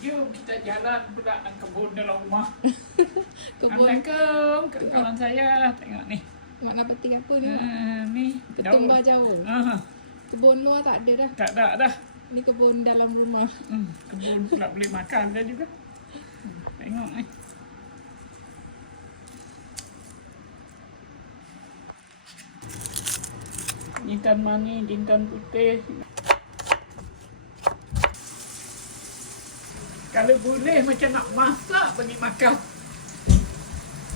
Jom kita jalan pula ke kebun dalam rumah. Kebun Assalamualaikum ke kawan saya. Tengok ni. makna petik apa ni? Ni Ketumbar Jawa. Kebun luar tak ada dah. Tak ada dah. Ni kebun dalam rumah. Kebun pula boleh makan dah juga. Tengok ni. Jintan manis, jintan putih. Kalau boleh macam nak masak bagi makan.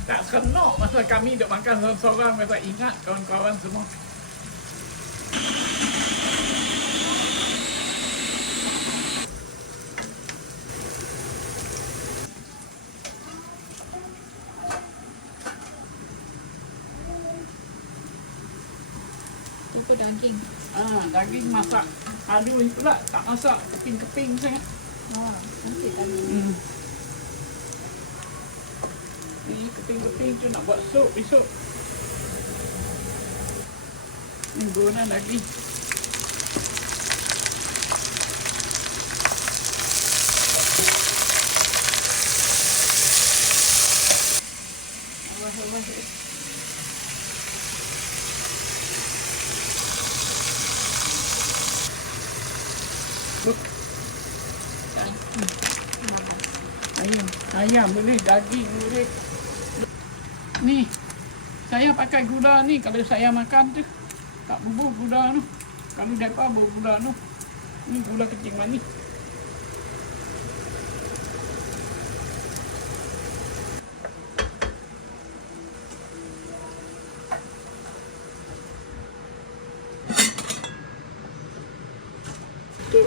Tak seronok masa kami duk makan seorang-seorang. Masa ingat kawan-kawan semua. Tu apa daging? Daging masak halus pula. Tak masak keping-keping sangat. Nanti tadi. Ni keping-keping tu nak buat sup besok. Ni guna lagi. Allah. Ayam boleh, daging boleh. Ni, saya pakai gula ni kalau saya makan tu. Tak bubur gula tu. Kalau mereka bawa gula tu. Ni gula kecil manis. Tu,